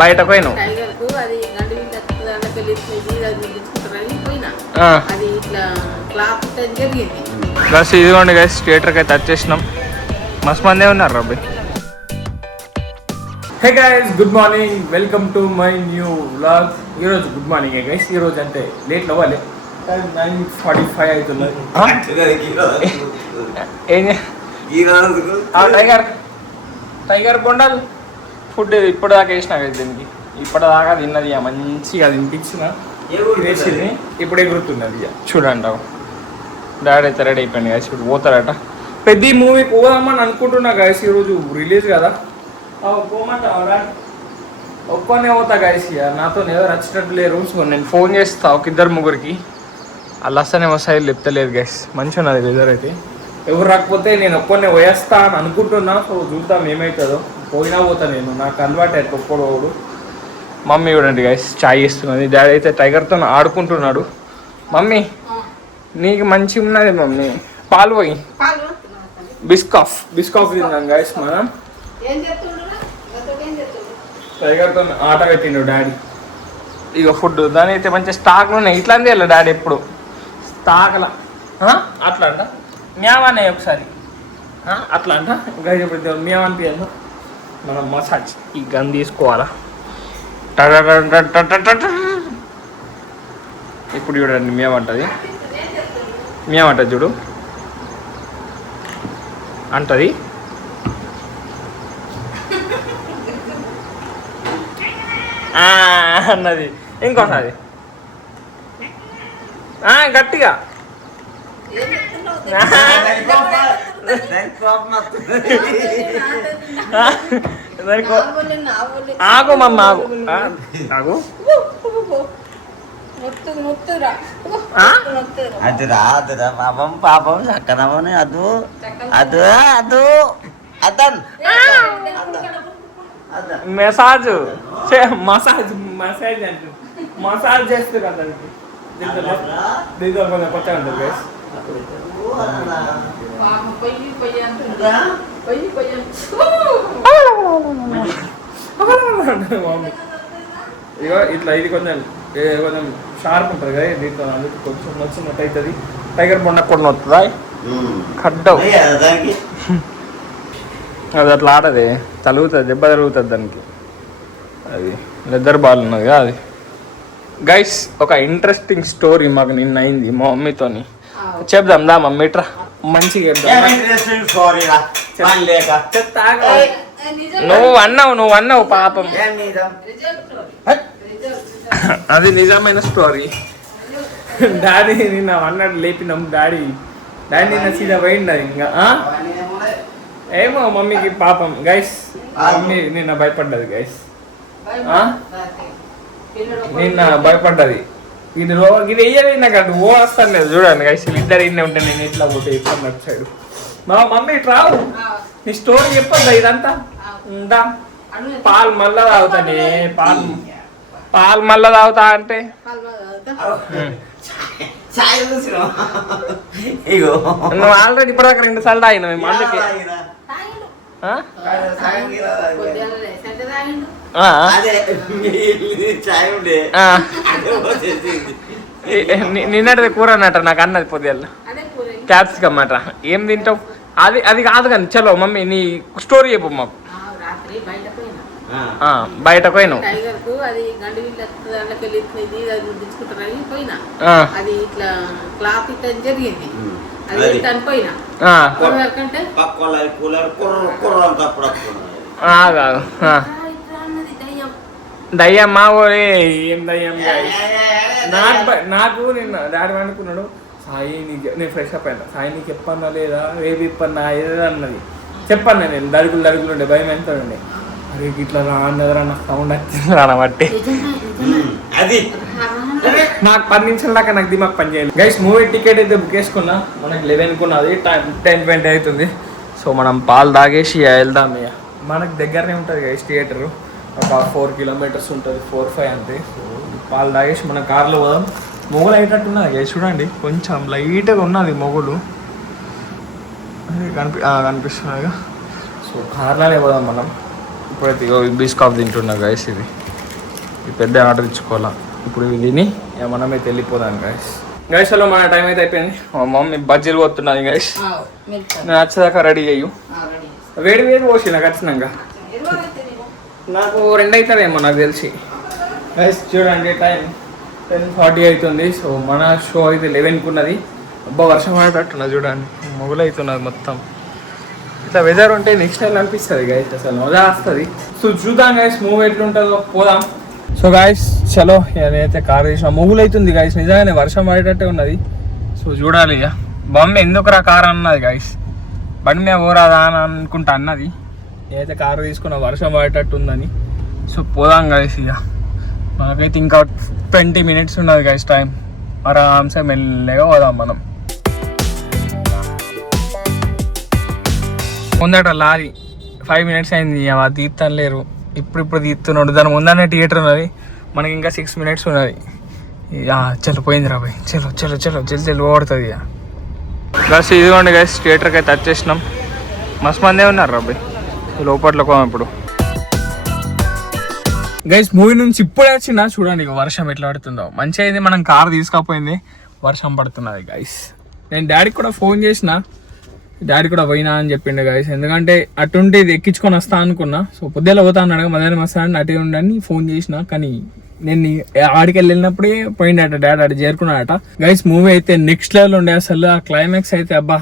బయటకు పోయినావు బస్ ఇదిగోండి గైస్ థియేటర్కి అయితే వచ్చేసినాం. మస్తు మందే ఉన్నారు రబ్బీ. Hey guys, good morning, welcome to my new vlog. ఈరోజు గుడ్ మార్నింగ్ గైస్. ఈరోజు అంటే లేట్ అవ్వాలి, 9:45 అవుతున్నది. టైగర్ బొండాలు ఫుడ్ ఇప్పటిదాకా వేసిన కదా దీనికి. ఇప్పటిదాకా తిన్నది మంచిగా తినిపించిన వేసింది. ఇప్పుడు ఎగురుతున్నది చూడండి. డాడీ అయితే రెడీ అయిపోయింది గైస్. ఇప్పుడు పోతారట. పెద్ద మూవీకి పోదామని అనుకుంటున్నా గైస్. ఈరోజు రిలీజ్ కదా. పోమంటా ఒక్కనే పోతా గైస్. నాతో ఎవరు వచ్చినట్టు లేరు. సో నేను ఫోన్ చేస్తా ఒక ఇద్దరు ముగ్గురికి. వాళ్ళు వస్తానే వస్తాయి, చెప్తలేదు గైస్. మంచిగా ఉన్నది వెదర్ అయితే. ఎవరు రాకపోతే నేను ఒక్కనే పోయేస్తా అని అనుకుంటున్నా. సో చూద్దాం ఏమవుతుందో. పోయినా పోతా నేను, నాకు అలవాటు అయితే ఒక్కడోడు. మమ్మీ చూడండి గైస్ చాయ్ ఇస్తున్నది. డాడీ అయితే టైగర్తో ఆడుకుంటున్నాడు. మమ్మీ నీకు మంచిగా ఉన్నది మమ్మీ. పాలు పోయి బిస్కాఫ్ తిన్నాం గైస్ మనం. టైగర్తో ఆట పెట్టిండు డాడీ. ఇక ఫుడ్ దాని అయితే మంచిగా స్టాక్లు ఉన్నాయి. ఇట్లాంటి వెళ్ళా డాడీ ఎప్పుడు స్టాక్లా అట్లా అంట. మ్యావనే ఒకసారి అట్లా అంట. ఇంకా ఇప్పుడు మ్యావనిపించదు. మనం మసాజ్ ఈ గన్ తీసుకోవాలా. ఇప్పుడు చూడండి మేమంటది. మేమంటది చూడు అంటది. అన్నది ఇంకోసారి గట్టిగా. ఆగు మమ్మ ఆగు ఆగు. అది రాదురా పాపం పాపం చక్కనమని అదు అదు అదు అదన్ మసాజ్ మసాజ్ మసాజ్ అంటే మసాజ్ చేస్తారు అతనికి. దీంతో కొంచెం కొత్తగా ఉంటుంది గైస్. ఇగో ఇట్లా ఇది కొంచెం కొంచెం షార్ప్ ఉంటుంది కదా దీంతో. అందుకు కొంచెం నచ్చినట్టు అవుతుంది. టైగర్ బొండ కూడా వస్తుందా కడ్డవు. అది అట్లా ఆడది తలుగుతుంది, దెబ్బ తరుగుతుంది దానికి. అది లెదర్ బాల్ ఉన్నది కదా అది. గైస్ ఒక ఇంట్రెస్టింగ్ స్టోరీ మాకు నిన్న అయింది మా మమ్మీతోని. చెప్దాం దా మమ్మీ ఇట్రా మంచిగా. నువ్వు అన్నావు పాపం. అది నిజమైన స్టోరీ. డాడీ నిన్న అన్నట్టు లేపినాం. డాడీ నిన్న సీదా పోయింది. ఇంకా ఏమో మమ్మీకి పాపం గైస్. మమ్మీ నిన్న భయపడ్డది గైస్. నిన్న భయపడ్డది. ఇది వెయ్యాలి నాకు అటు ఓ వస్తాను లేదు చూడండి గైస్. ఇద్దరు ఇన్నే ఉంటే నేను ఇట్లా పోతే ఇస్తాను అటు సైడ్. మా మమ్మీ ఇటు రావు. నీ స్టోరీ చెప్పద్దా ఇదంతా. పాలు మళ్ళా తాగుతానే. పాలు మళ్ళా తాగుతా అంటే నువ్వు ఆల్రెడీ ఇప్పటిదాకా 2 సార్లు తాగిన మేము. అందుకే నిన్నటిది కూర అన్నట నాకు అన్నది పొద్దున్న. క్యాప్సికమ్ అట. ఏం తింటావు? అది కాదు కానీ చలో మమ్మీ నీ స్టోరీ చెప్పు మాకు. బయటకు పోయినావు. దయ్యం మా ఊరే. ఏం దయ్యం నాకు నిన్న డాడీ అనుకున్నాడు. సాయి నీకు నేను ఫ్రెష్ అప్ అయినా. సాయి నీకు చెప్పన్నా లేదా రేపు ఇప్పన్నా ఏదో అన్నది. చెప్పన్నా నేను దరుగులు ఉండే భయం ఎంత ఉండే. అరే ఇట్లా రా అన్నదిరా నాకు సౌండ్ వచ్చింది రానబట్టి. నాకు 10 నిమిషాల దాకా నాకు దిమాగ్ పని చేయాలి గైస్. మూవీ టికెట్ అయితే బుక్ చేసుకున్నా. మనకి 11 ఉన్నది, 10:20 అవుతుంది. సో మనం పాలు తాగేసి వెళ్దాం. ఇక మనకు దగ్గరనే ఉంటుంది గైస్ థియేటరు. ఒక 4 కిలోమీటర్స్ ఉంటుంది, 4-5 అంతే. సో పాలు తాగేసి మన కార్లో పోదాం. మొగులు అయ్యేటట్టున్నది గైస్ చూడండి. కొంచెం లైట్గా ఉన్నది మొగులు కనిపిస్తున్నాయి. సో కార్లోనే పోదాం మనం. ఇప్పుడైతే బిస్కాఫ్ తింటున్నా గైస్. ఇది పెద్ద ఆర్డర్ ఇచ్చుకోవాలా. ఇప్పుడు ఇది తిని మనమైతే వెళ్ళిపోదాం గైస్. గైస్ హలో మన టైం అయితే అయిపోయింది. మా మమ్మీ బజ్జీలు పోతున్నది గైస్. నేను వచ్చేదాకా రెడీ అయ్యు. వేడి వేడి పోసి నాకు వచ్చినాక నాకు 2 అవుతుందేమో నాకు తెలిసి. గైస్ చూడండి టైం 10:40 అవుతుంది. సో మన షో అయితే 11కి ఉన్నది. అబ్బా వర్షం పడేటట్టున్నది చూడండి. మొగులు అవుతున్నది మొత్తం. ఇట్లా వెదర్ ఉంటే నెక్స్ట్ టైం అనిపిస్తుంది గైస్. అసలు మజా వస్తుంది. సో చూద్దాం గైస్ మూవ్ ఎట్లుంటుందో పోదాం. సో గాయస్ చలో నేనైతే కార్ తీసిన మొగులు అవుతుంది గాయస్. నిజంగానే వర్షం పడేటట్టే ఉన్నది. సో చూడాలి ఇక. బొమ్మ ఎందుకురా కార్ అన్నది గాయస్. బండి మీద పోరాదా అని అనుకుంటా అన్నది. నేనైతే కారు తీసుకున్న వర్షం పడేటట్టు ఉందని. సో పోదాం గాయస్ ఇక. మాకైతే ఇంకా 20 minutes ఉన్నది గాయస్ టైం. ఆరామ్సే మెల్లగా పోదాం మనం. ముందట లారీ 5 minutes అయింది. తీర్థం లేరు. ఇప్పుడు తీస్తున్నాడు. దాని ముందనే థియేటర్ ఉన్నది. మనకి ఇంకా 6 minutes ఉన్నది. చలో పోయింది రా బాయ్. చలో చలో చలో జల్ది ఓడుతుంది ఇక. బస్ ఇదిగోండి గైస్ థియేటర్కి అయితే వచ్చేసినాం. మస్తు మందే ఉన్నారు రాబాయ్ లోపట్లో ఇప్పుడు. గైస్ మూవీ నుంచి ఇప్పుడే వచ్చినా చూడండి ఇక వర్షం ఎట్లా పడుతుందో. మంచిగా అయింది మనం కార్ తీసుకపోయింది. వర్షం పడుతున్నది గైస్. నేను డాడీకి కూడా ఫోన్ చేసిన. డాడీ కూడా పోయినా అని చెప్పిండు గైస్. ఎందుకంటే అటుంటే ఇది ఎక్కించుకొని వస్తా అనుకున్నా. సో పొద్దున్న పోతా అన్నాడు. మధ్యాహ్నం వస్తానని అటు ఉండని ఫోన్ చేసిన. కానీ నేను ఆడికి వెళ్ళినప్పుడే పోయిండట డాడీ. ఆడ చేరుకున్నాడట గైస్. మూవీ అయితే నెక్స్ట్ లెవెల్ ఉండే అసలు. ఆ క్లైమాక్స్ అయితే అబ్బా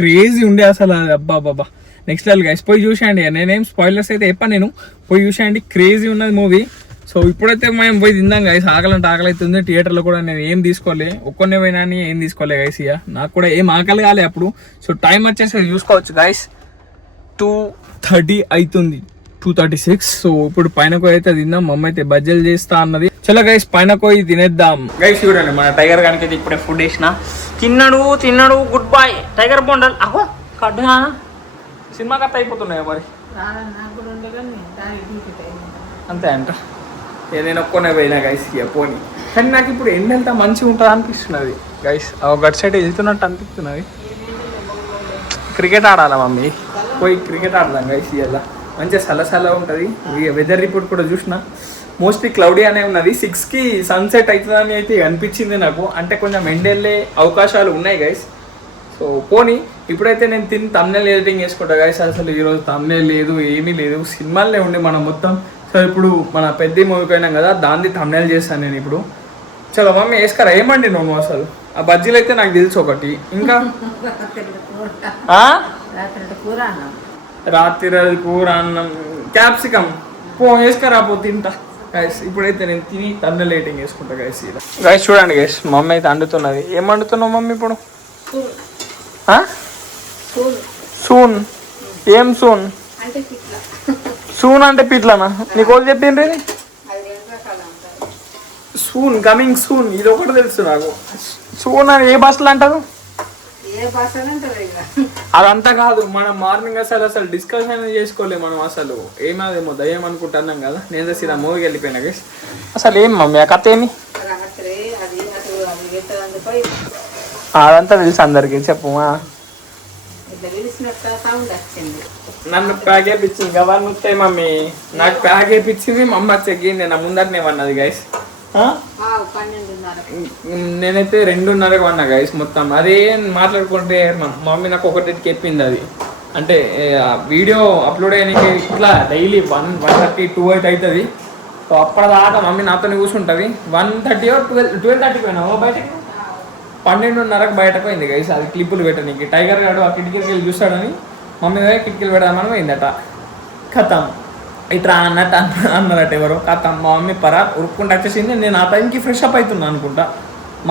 క్రేజీ ఉండే అసలు. అబ్బా బాబా నెక్స్ట్ లెవెల్ గైస్. పోయి చూసేయండి. నేనేం స్పాయిలర్స్ అయితే చెప్పాను. నేను పోయి చూసేయండి. క్రేజీ ఉన్నది మూవీ. సో ఇప్పుడైతే మేము పోయి తిందాం గైస్. ఆకలంటే ఆకలి అవుతుంది. థియేటర్లో కూడా నేను ఏం తీసుకోలే. ఒక్కనే పోయినా ఏం తీసుకోలే గైస్. ఇక నాకు కూడా ఏం ఆకలి కాలే అప్పుడు. సో టైం వచ్చేసి చూసుకోవచ్చు గైస్. 2:30 అవుతుంది. 2:36. సో ఇప్పుడు పైన పోయి అయితే తిందాం. మమ్మీ అయితే బజ్జీలు చేస్తా అన్నది. చలో గైస్ పైన పోయి తినేద్దాం. గైస్ చూడండి మన టైగర్ గానికి అయితే ఇప్పుడే ఫుడ్ వేసిన. తిన్నాడు. గుడ్ బాయ్ టైగర్ బొండల్. అహో కడ్డా సినిమా కథ అయిపోతున్నాయి మరి. అంతే అంట. నేను ఒక్కనే పోయినా గైస్ ఇక పోనీ. కానీ నాకు ఇప్పుడు ఎండెంత మంచిగా ఉంటుంది అనిపిస్తున్నది గైస్. గట్ సైడ్ వెళ్తున్నట్టు అనిపిస్తున్నది. క్రికెట్ ఆడాలా మమ్మీ. పోయి క్రికెట్ ఆడదాం గైస్. ఇలా మంచిగా సలసలా ఉంటుంది. వెదర్ రిపోర్ట్ కూడా చూసిన. మోస్ట్లీ క్లౌడీ అనే ఉన్నది. 6కి సన్సెట్ అవుతుందని అయితే అనిపించింది నాకు. అంటే కొంచెం ఎండెళ్ళే అవకాశాలు ఉన్నాయి గైస్. సో పోనీ ఇప్పుడైతే నేను తిని తమ్నెల్ ఎడిటింగ్ చేసుకుంటా గైస్. అసలు ఈరోజు తమ్నెల్ లేదు ఏమీ లేదు. సినిమాలనే ఉండే మనం మొత్తం. సో ఇప్పుడు మన పెద్ద మూవీకి పోయినాం కదా దాన్ని తమ్నెల్ చేస్తాను నేను ఇప్పుడు. చలో మమ్మీ వేసుకరా. ఏమండి నువ్వు అసలు ఆ బజ్జీలు అయితే నాకు తెలుసు ఒకటి. ఇంకా రాత్రి కూర అన్నం క్యాప్సికమ్ వేసుకరా పో తింటా గైస్. ఇప్పుడైతే నేను తిని తమ్నెల్ ఎడిటింగ్ చేసుకుంటా గైస్. గైస్ చూడండి గైస్ మమ్మీ అయితే వండుతున్నది. ఏం వండుతున్నావు మమ్మీ ఇప్పుడు? సూన్. ఏం సూన్? సూన్ అంటే పిట్లనా? నీకు ఒకటి చెప్పిండ్రు. సూన్ కమింగ్ సూన్ ఇది ఒకటి తెలుసు నాకు. సూన్ అని ఏ భాషలో అంటారు? అదంతా కాదు. మనం మార్నింగ్ అసలు డిస్కషన్ చేసుకోలేదు మనం. అసలు ఏమదేమో దయ్యం అనుకుంటున్నాం కదా. నేను సీదా మూవీకి వెళ్ళిపోయినా గైస్. అసలు ఏం మమ్మీ ఆ కథ ఏమి? అదంతా తెలుసు అందరికి. చెప్పు. నన్ను ప్యాక్ వేయించింది కదా వస్తాయి మమ్మీ. నాకు ప్యాక్ వేయించింది మా అమ్మ చెక్కింది. నా ముందరనే వన్నది గైస్. నేనైతే 2:30కి వన్నా గైస్ మొత్తం. అదే మాట్లాడుకుంటే మా మమ్మీ నాకు 1:00కి చెప్పింది అది. అంటే వీడియో అప్లోడ్ అయ్యానికి ఇట్లా డైలీ 1:30, 2 అయితే అవుతుంది. సో అప్పటిదాకా మమ్మీ నాతో కూర్చుంటుంది. 1:30 or 12:30 పోయినావు బయటకి. 12:30కి బయటకు పోయింది గైస్. అది క్లిప్పులు పెట్టడానికి. టైగర్ గాడు ఆ కిటికీలకి వెళ్ళి చూస్తాడని మమ్మీ కిటికీలు పెడదామని పోయిందట. కథం ఇట్లా అన్నట్టు అన్నదట ఎవరో. కథం మా మమ్మీ ఉరుక్కుంటూ వచ్చేసింది. నేను ఆ టైంకి ఫ్రెష్ అప్ అవుతున్నా అనుకుంటా.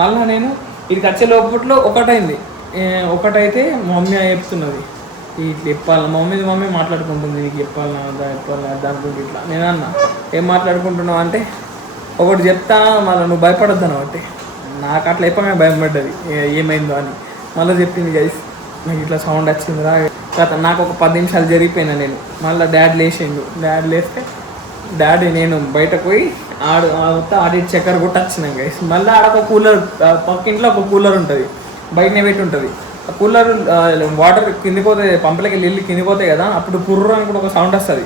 మళ్ళీ నేను ఇక్కడికి వచ్చే లోపట్లో ఒకటైంది. ఒకటైతే మా మమ్మీ చెప్తున్నది ఇట్లా చెప్పాలి. మా మమ్మీ మాట్లాడుకుంటుంది. నీకు చెప్పాలన్నా దాని గురించి ఇట్లా. నేను అన్నా ఏం మాట్లాడుకుంటున్నావు అంటే ఒకటి చెప్తా మళ్ళీ నువ్వు భయపడొద్దు అన్నమాట. నాకు అట్లా చెప్పగా భయం పడ్డది ఏమైందో అని. మళ్ళీ చెప్పింది గైస్ నాకు ఇట్లా సౌండ్ వచ్చింది రా. నాకు ఒక 10 నిమిషాలు జరిగిపోయినా నేను. మళ్ళీ డాడీ లేచిండు. డాడీ లేస్తే డాడీ నేను బయటకు పోయి ఆడి చక్కెర కొట్టి వచ్చినాం గైస్. మళ్ళీ ఆడ ఒక కూలర్ పక్కింట్లో ఒక కూలర్ ఉంటుంది. బయటనే పెట్టి ఉంటుంది. ఆ కూలర్ వాటర్ కిందికి పోతే పంపులకి వెళ్ళి కిందికి పోతాయి కదా. అప్పుడు పుర్రు అని కూడా ఒక సౌండ్ వస్తుంది.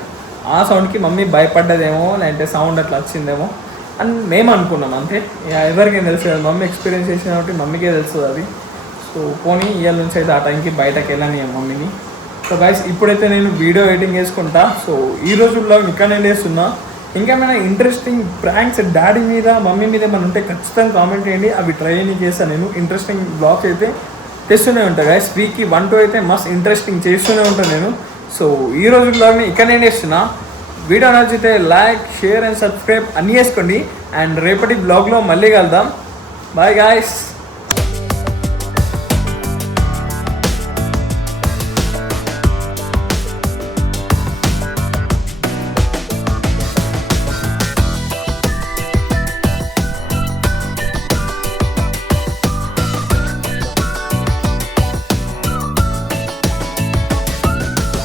ఆ సౌండ్కి మమ్మీ భయపడ్డదేమో లేదంటే సౌండ్ అట్లా వచ్చిందేమో అని మేము అనుకున్నాం అంతే. ఎవరికేం తెలుసు కదా, మమ్మీ ఎక్స్పీరియన్స్ చేసిన కాబట్టి మమ్మీకే తెలుస్తుంది అది. సో పోనీ ఇవాళ నుంచి అయితే ఆ టైంకి బయటకు వెళ్ళాను మమ్మీని. సో గైస్ ఇప్పుడైతే నేను వీడియో ఎడిటింగ్ చేసుకుంటా. సో ఈ రోజుల్లో ఇక్కడ నేను వేస్తున్నా. ఇంకేమైనా ఇంట్రెస్టింగ్ ప్రాంక్స్ డాడీ మీద మమ్మీ మీద ఏమైనా ఉంటే ఖచ్చితంగా కామెంట్ చేయండి, అవి ట్రై అని చేస్తాను నేను. ఇంట్రెస్టింగ్ బ్లాగ్స్ అయితే తెస్తూనే ఉంటాను గైస్. వీక్కి 1-2 అయితే మస్త్ ఇంట్రెస్టింగ్ చేస్తూనే ఉంటాను నేను. సో ఈ రోజు బ్లాగ్ని ఇక్కడ నేను వేస్తున్నా. వీడియో నచ్చితే లైక్, షేర్ అండ్ సబ్స్క్రైబ్ అన్నీ వేసుకోండి. అండ్ రేపటి బ్లాగ్లో మళ్ళీ కలుద్దాం. Bye guys.